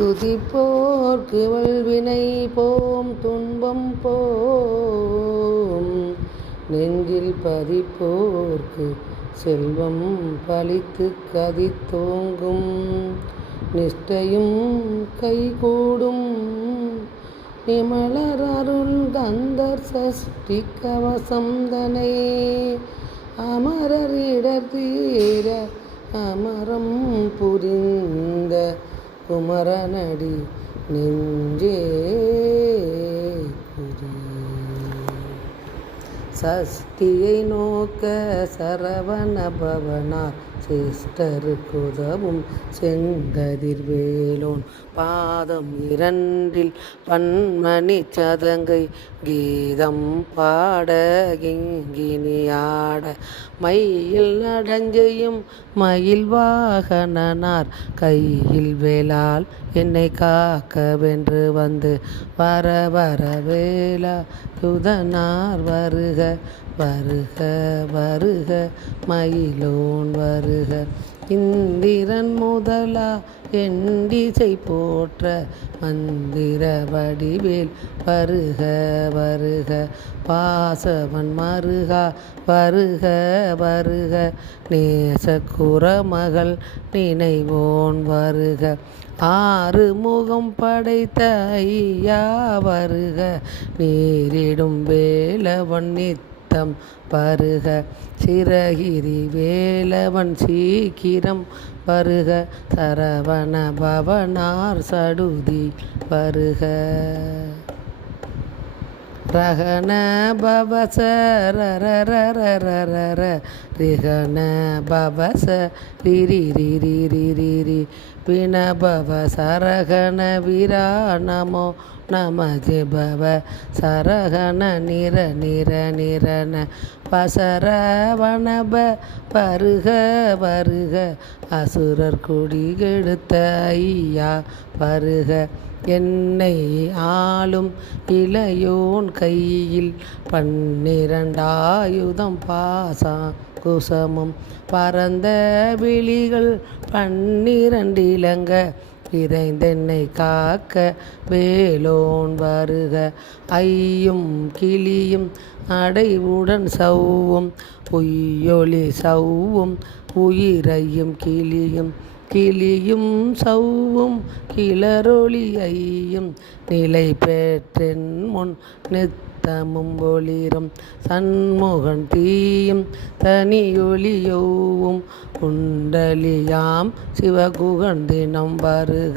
துதிப்போர்க்கு வல்வினை போம் துன்பம் போம். நெஞ்சில் பதிப்போர்க்கு செல்வம் பலித்து கதித்தோங்கும். நிஷ்டையும் கைகூடும் நிமலர் அருள் கந்தர் சஷ்டி கவசம் தனை. அமரர் இடர் தீர அமரம் புரிந்த குமரனடி நெஞ்சே குறி. சஷ்டியை நோக்க சரவண பவனார் சிஷ்டருக்குதவும் செங்கதிர் வேலோன் பாதம் இரண்டில் பன்மணி சதங்கை கீதம் பாட கிங்கினியாட. மையில் நடஞ்செய்யும் மயில் வாகனனார் கையில் வேலால் என்னை காக்கவென்று வந்து வர வர வேலா யுதனார் வருக வருக வருக மயிலோன் வருக. இந்திரன் முதலா எண்டிசை போற்ற மந்திர வடிவேல் வருக வருக. பாசவன் மருகா வருக வருக. நேசக்குறமகள் நினைவோன் வருக. ஆறு முகம் படைத்த ஐயா வருக. நீரிடும் வேலவன் நித்தம் வருக. சிரகிரி வேலவன் சீக்கிரம் வருக. சரவண பவனார் சடுதி வருக. ரகன பவச ரரரரரரர ரிகன பவச ரிரி ரிரி ரிரி ரி. வினபவ சரகண விரா நமோ நம ஜிபவ சரகண நிர நிர நிரன. பசரவணப வருக வருக. அசுரர் குடி கெடுத்த ஐயா வருக. என்னை ஆளும் இளையோன் கையில் 12 ஆயுதம் பாசா குசமும் பரந்த விழிகள் 12 இலங்க விரைந்தென்னை காக்க வேலோன் வருக. ஐயும் கிளியும் அடைவுடன் சவ்வும் உய்யொளி சவ்வும் உயிரையும் கிளியும் கிளியும் சவ்வும் கிளரொளி ஐயும் நிலை பெற்றென் முன் நித்தமும் ஒளிரும். சண்முகன் தீயும் தனியொளியோவும் குண்டலியாம் சிவகுகன் தினம் வருக.